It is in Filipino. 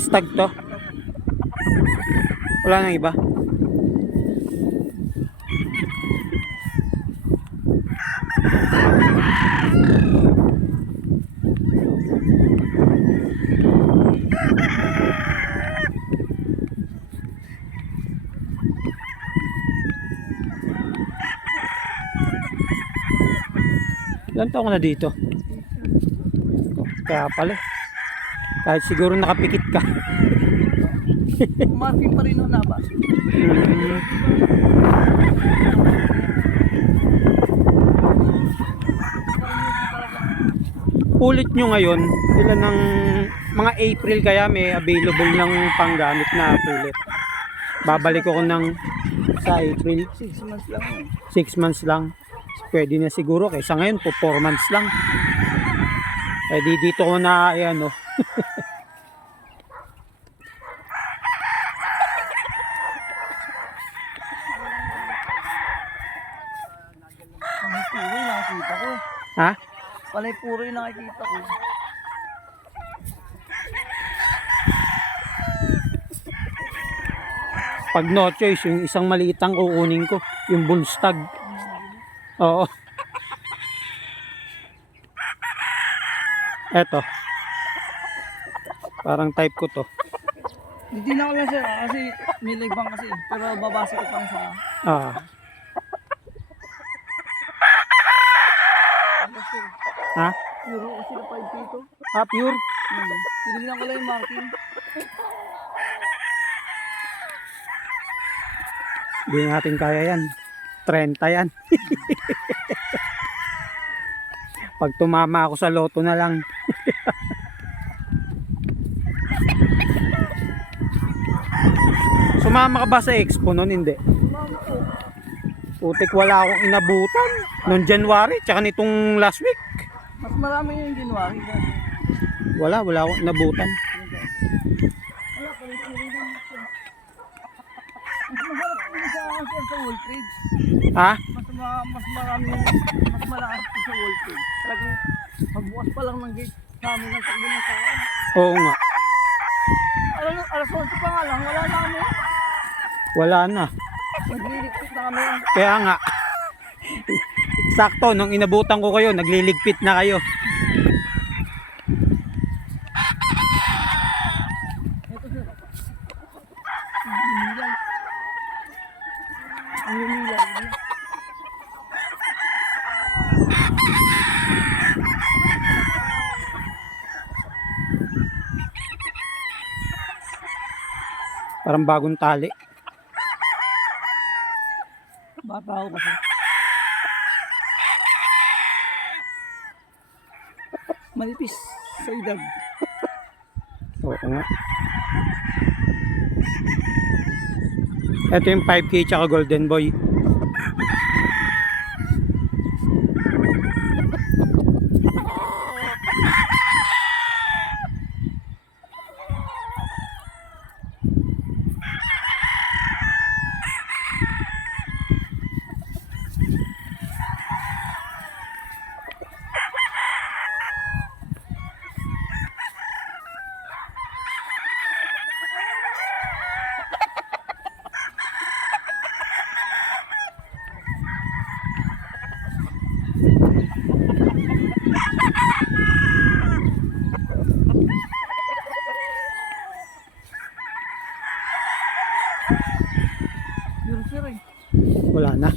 stag to. Wala nang iba. Ilan taon ka na dito? Kaya pala. Kahit siguro nakapikit ka. Marking pa rin ho na ba? Ulit nyo ngayon, ilan ng mga April kaya may available ng panggamit na pulit. Babalik ako ng sa April. 6 months lang yun. 6 months lang. Pwede na siguro kaysa ngayon po 4 months lang. Eh di dito ko na ayan oh. Palay puro yung nakikita ko. Ha? Palay puro yung nakikita ko. Pag no choice, yung isang maliitang kukunin ko, yung bull stag. Oo. Eto. Parang type ko to. Hindi na ako lang sir kasi may live bang kasi. Pero babasa ko pa rin sa... Ah. Ano sir? Ha? Puro kasi na 5 dito. Ah, pure? Tinignan ko lang yung marking. Hindi natin kaya yan. 30 yan. Pag tumama ako sa loto na lang. Sumama ka ba sa expo nun? Hindi. Mama ko. Putik, wala akong inabutan. Noong January, tsaka nitong last week. Mas marami yung January. Wala akong inabutan. Wala pa rin sila yung mas masarap din sa Wall Trade. Ha? Mas marami, mas malakas po sa Wall Trade. Talagang pagbukas pa lang ng gate sa amin ng takbo ng saan. Oo nga. Alas 11 pa nga lang, wala na kami. Wala na. Nagliligpit na kami. Kaya nga. Sakto, nung inabutan ko kayo, nagliligpit na kayo. Ito sir. Ang humilay. Parang bagong tali. Bata ako kasi. Manipis sa edad. Oo nga. Ito yung 5K tsaka Golden Boy. Yun sir eh. Wala na.